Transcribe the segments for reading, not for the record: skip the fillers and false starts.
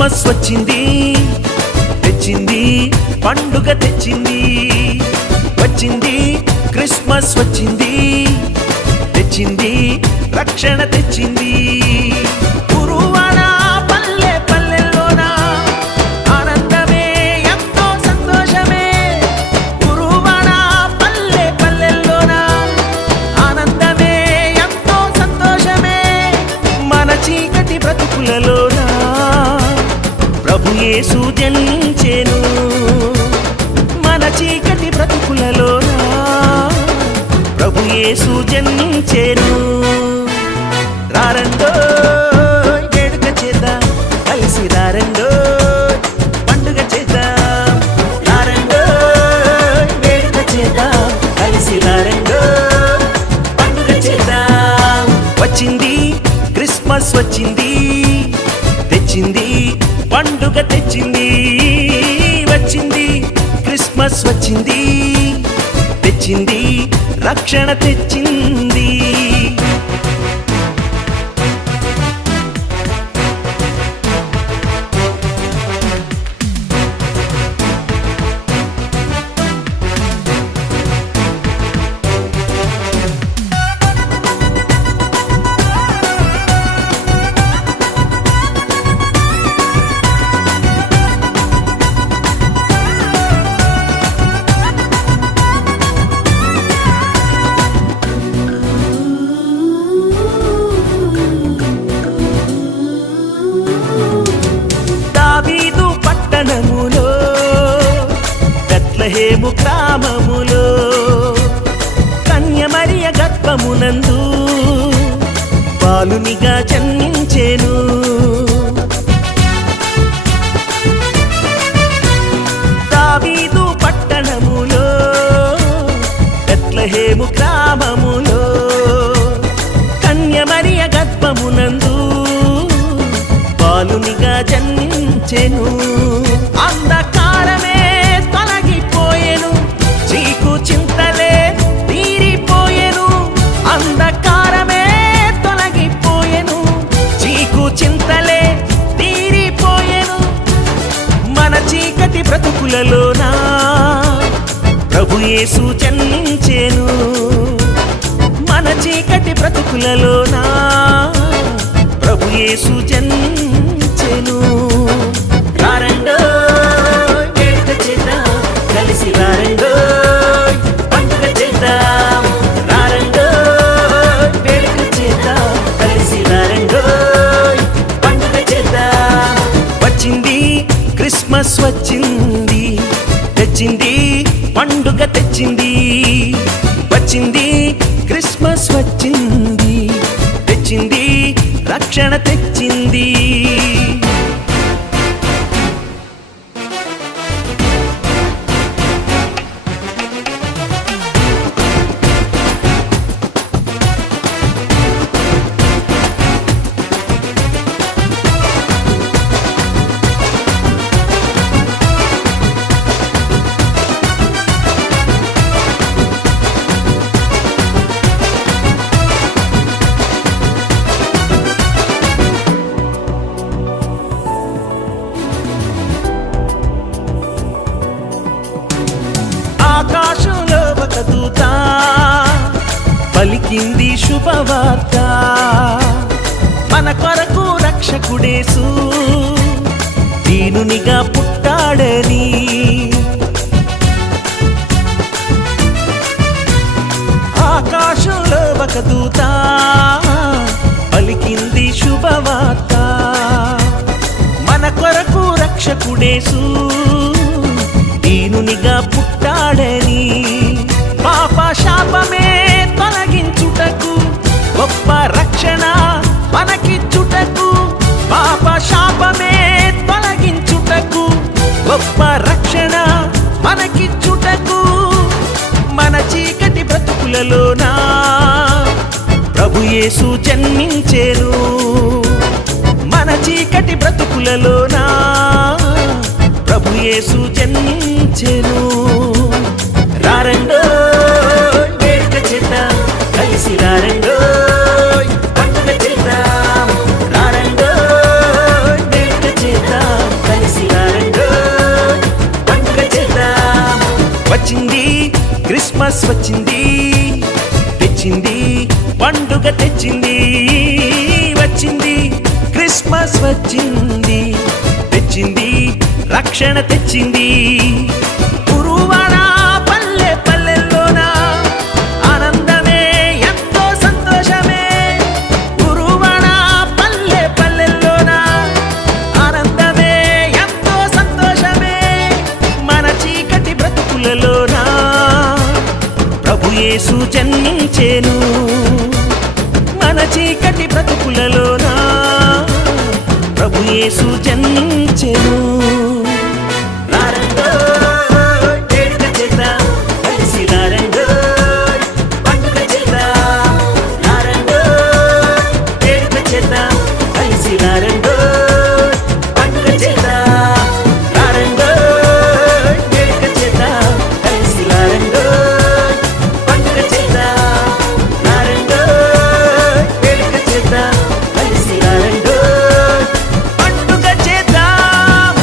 Christmas వచ్చింది తెచ్చింది పండుగ తెచ్చింది వచ్చింది క్రిస్మస్ వచ్చింది తెచ్చింది రక్షణ తెచ్చింది గురువాడ పల్లె పల్లెల్లోన ఆనందమే ఎంతో సంతోషమే గురువాడ పల్లె పల్లెల్లోన ఆనందమే ఎంతో సంతోషమే మన చీకటి బ్రతుకులలోన ప్రభు యేసు జనించెను మన చీకటి బ్రతుకులలోన ప్రభు యేసు జనించెను రారండో వేడుక చేద్దాం కలిసి రారండో పండుగ చేద్దాం రారండో వేడుక చేద్దాం కలిసి రారండో పండుగ చేద్దాం వచ్చింది క్రిస్మస్ వచ్చింది తెచ్చింది పండుగ తెచ్చింది వచ్చింది క్రిస్మస్ వచ్చింది తెచ్చింది రక్షణ తెచ్చింది బెత్లెహేము గ్రామములో కన్య మరియ గర్భమునందు బాలునిగా జన్మించెను దావీదు పట్టణములో బెత్లెహేము గ్రామములో కన్య మరియ గర్భమునందు బాలునిగా జన్మించెను అంధకారమే తొలగిపోయెను చీకు చింతలే తీరిపోయెను అంధకారమే తొలగిపోయెను చీకు చింతలే తీరిపోయెను మన చీకటి బ్రతుకులలోన ప్రభు యేసు జన్మించెను మన చీకటి బ్రతుకులలోన ప్రభు యేసు జన్మించెను రారండో వేడుక చేద్దాం కలిసి రారండో పండుగ చేద్దాం రారండో వేడుక చేద్దాం కలిసి రారండో పండుగ చేద్దాం వచ్చింది క్రిస్మస్ వచ్చింది తెచ్చింది పండుగ తెచ్చింది వచ్చింది క్రిస్మస్ వచ్చింది తెచ్చింది రక్షణ తెచ్చింది ఆకాశంలో ఒక దూత పలికింది శుభవార్త మన కొరకు రక్షకుడేసు దీనునిగా పుట్టాడని ఆకాశంలో ఒక దూత పలికింది శుభవార్త మన కొరకు రక్షకుడేసు దీనునిగా పుట్టాడని పాప శాపమే తొలగించుటకు గొప్ప రక్షణ మనకిచ్చుటకు పాప శాపమే తొలగించుటకు గొప్ప రక్షణ మనకిచ్చుటకు మన చీకటి బ్రతుకులలోన ప్రభు యేసు జన్మించెను మన చీకటి బ్రతుకులలోన ప్రభు యేసు జన్మించెను రారండో వేడుక చేద్దాం కలిసి రారండో పండుగ చేద్దాం రారండో వేడుక చేద్దాం క్రిస్మస్ వచ్చింది, తెచ్చింది పండుగ తెచ్చింది. వచ్చింది క్రిస్మస్ వచ్చింది, తెచ్చింది రక్షణ తెచ్చింది. గురువాడ పల్లె పల్లెల్లోన ఆనందమే ఎంతో సంతోషమే. గురువాడ పల్లె పల్లెల్లోన ఆనందమే ఎంతో సంతోషమే. మన చీకటి బ్రతుకులలోన ప్రభు యేసు జన్మించెను. మన చీకటి బ్రతుకులలోన ప్రభు యేసు జన్మించెను. రారండో వేడుక చేద్దాం, కలిసి రారండో పండుగ చేద్దాం. రారండో వేడుక చేద్దాం, కలిసి రారండో పండుగ చేద్దాం. రారండో వేడుక చేద్దాం, కలిసి రారండో పండుగ చేద్దాం. రారండో వేడుక చేద్దాం, కలిసి రారండో పండుగ చేద్దాం.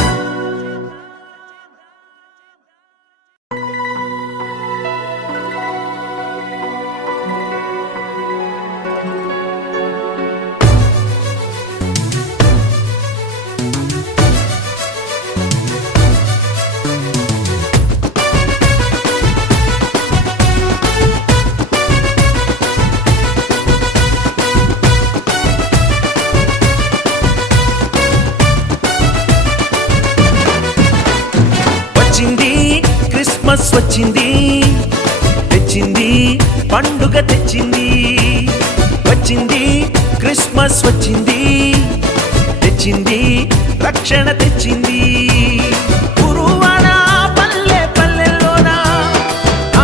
వచ్చింది క్రిస్మస్ వచ్చింది, తెచ్చింది పండుగ తెచ్చింది. వచ్చింది క్రిస్మస్ వచ్చింది, తెచ్చింది రక్షణ తెచ్చింది. గురువాడ పల్లె పల్లెల్లోన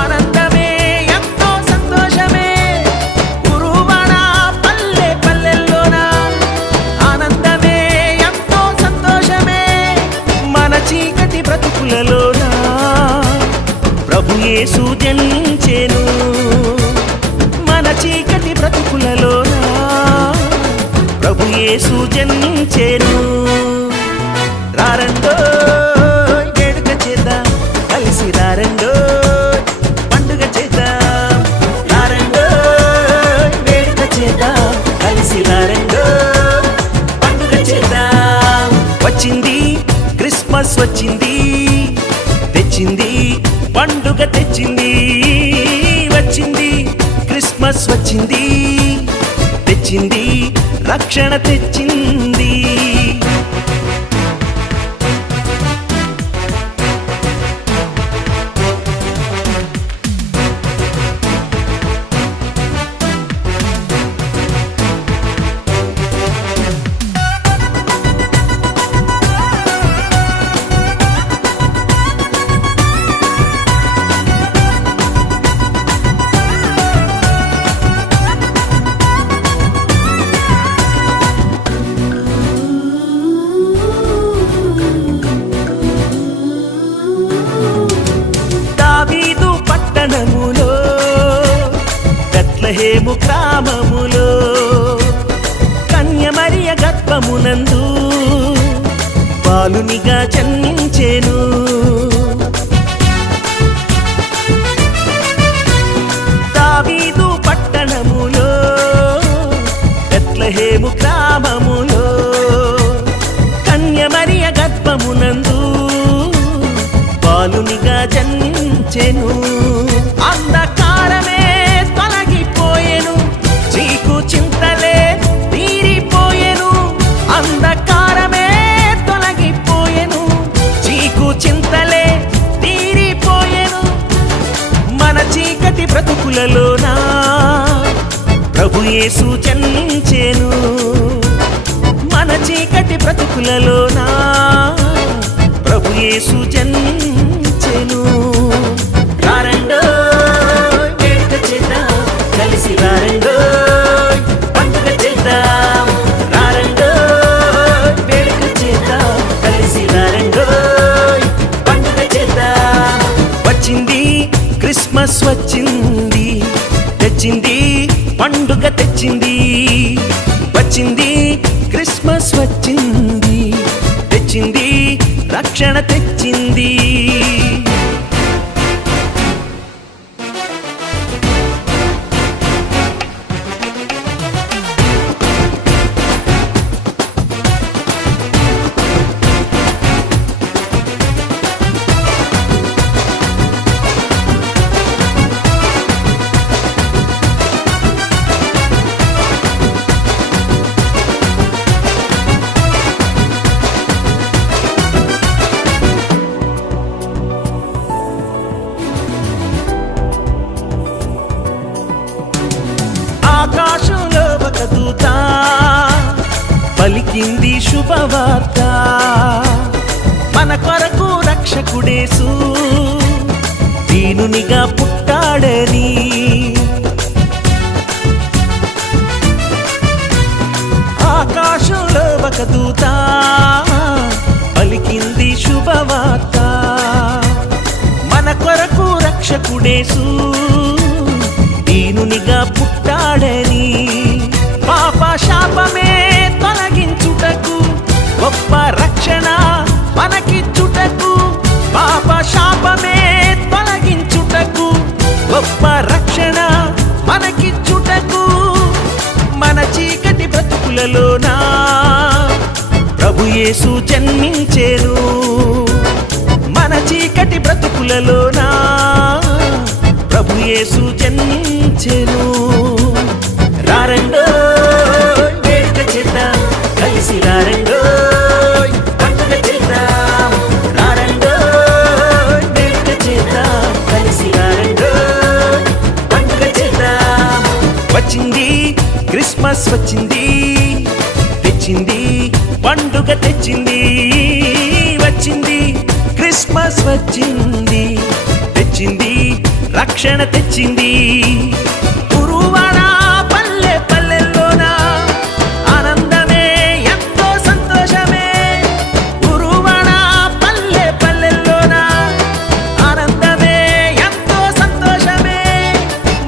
ఆనందమే ఎంతో సంతోషమే. గురువాడ పల్లె పల్లెల్లోన ఆనందమే ఎంతో సంతోషమే. మన చీకటి బ్రతుకులలోన ప్రభు యేసు జన్మించెను. మన చీకటి బ్రతుకులలోన ప్రభు యేసు జన్మించెను. రారండో వేడుక చేద్దాం, కలిసి రారండో పండుగ చేద్దాం. రారండో వేడుక చేద్దాం, కలిసి రారండో పండుగ చేద్దాం. వచ్చింది క్రిస్మస్ వచ్చింది, తెచ్చింది పండుగ తెచ్చింది. వచ్చింది క్రిస్మస్ వచ్చింది, తెచ్చింది రక్షణ తెచ్చింది. దావీదు పట్టణములో బెత్లెహేము గ్రామములో కన్య మరియ గర్భమునందు బాలునిగా జన్మించెను. దావీదు పట్టణములో బెత్లెహేము గ్రామములో కన్య మరియ గర్భమునందు బాలునిగా జన్మించెను. అంధకారమే తొలగిపోయెను, చీకు చింతలే తీరిపోయెను. అంధకారమే తొలగిపోయెను, చీకు చింతలే తీరిపోయెను. మన చీకటి బ్రతుకులలోన ప్రభు యేసు జన్మించెను. మన చీకటి బ్రతుకులలోన ప్రభు యేసు జన్మించెను. రారండో వేడుక చేద్దాం, కలిసి రారండో పండుగ చేద్దాం. రారండో వేడుక చేద్దాం, కలిసి రారండో పండుగ చేద్దాం. వచ్చింది క్రిస్మస్ వచ్చింది, తెచ్చింది పండుగ తెచ్చింది. వచ్చింది క్రిస్మస్ వచ్చింది, తెచ్చింది రక్షణ తెచ్చింది. శుభవార్త, మన కొరకు రక్షకుడేసు దీనునిగా పుట్టాడని. ఆకాశంలో ఒక దూత పలికింది శుభవార్త, మన కొరకు రక్షకుడేసు దీనునిగా పుట్టాడని. పాప శాపమే తొలగించుటకు గొప్ప రక్షణ మనకిచ్చుటకు, పాప శాపమే తొలగించుటకు గొప్ప రక్షణ మనకిచ్చుటకు, మన చీకటి బ్రతుకులలోనా ప్రభు యేసు జన్మించెను. మన చీకటి బ్రతుకులలోనా ప్రభు యేసు జన్మించెను. రారండో వేడుక చేద్దాం, కలిసి రారండో పండుగ చేద్దాం. రారండో వేడుక చేద్దాం, కలిసి రారండో పండుగ చేద్దాం. వచ్చింది క్రిస్మస్ వచ్చింది, తెచ్చింది పండుగ తెచ్చింది. వచ్చింది క్రిస్మస్ వచ్చింది, తెచ్చింది రక్షణ తెచ్చింది. గురువాడ పల్లె పల్లెల్లోనా ఆనందమే ఎంతో సంతోషమే. గురువాడ పల్లె పల్లెల్లోనా ఆనందమే ఎంతో సంతోషమే.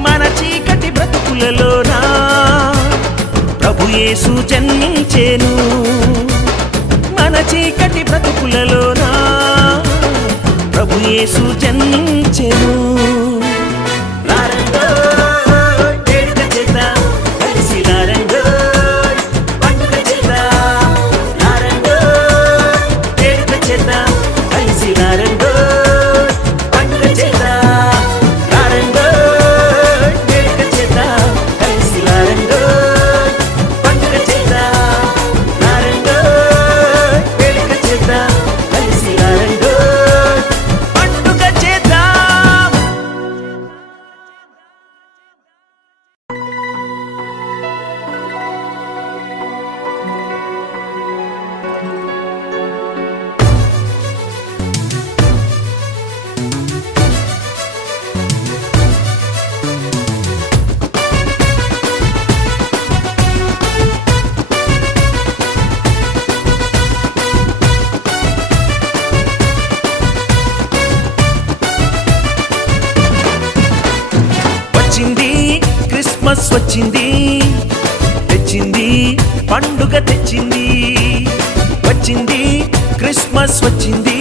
మన చీకటి బ్రతుకులలోనా ప్రభు యేసు జన్మించెను. మన చీకటి బ్రతుకులలోనా ప్రభు యేసు జన్మించెను. రారండో వేడుక చేద్దాం, కలిసి రారండో పండుగ చేద్దాం. రారండో వేడుక చేద్దాం, కలిసి రారండో పండుగ చేద్దాం. రారండో వేడుక చేద్దాం, కలిసి రారండో పండుగ చేద్దాం. రారండో వేడుక చేద్దాం, కలిసి రారండో పండుగ చేద్దాం. వచ్చింది క్రిస్మస్ వచ్చింది, తెచ్చింది పండుగ తెచ్చింది. వచ్చింది క్రిస్మస్ వచ్చింది,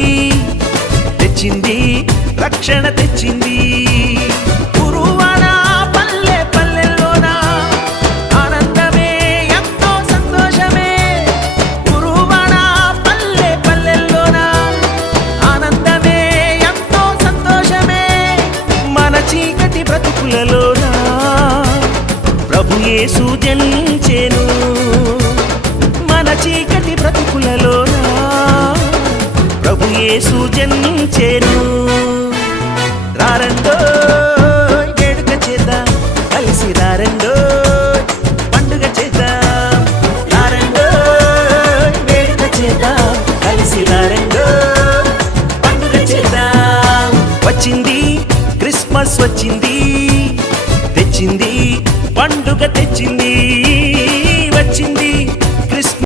తెచ్చింది రక్షణ తెచ్చింది. గురువాడ పల్లె పల్లెల్లోనా ఆనందమే ఎంతో సంతోషమే. గురువాడ పల్లె పల్లెల్లోనా ఆనందమే ఎంతో సంతోషమే. మన చీకటి బ్రతుకులలోనా ప్రభు యేసు జన్మించెను. మన చీకటి బ్రతుకులలోనా ప్రభు యేసు జన్మించెను. రారండో వేడుక చేద్దాం, కలిసి రారండో పండుగ చేద్దాం. రారండో వేడుక చేద్దాం, కలిసి రారండో పండుగ చేద్దాం. వచ్చింది క్రిస్మస్ వచ్చింది, తెచ్చింది పండుగ తెచ్చింది. వచ్చింది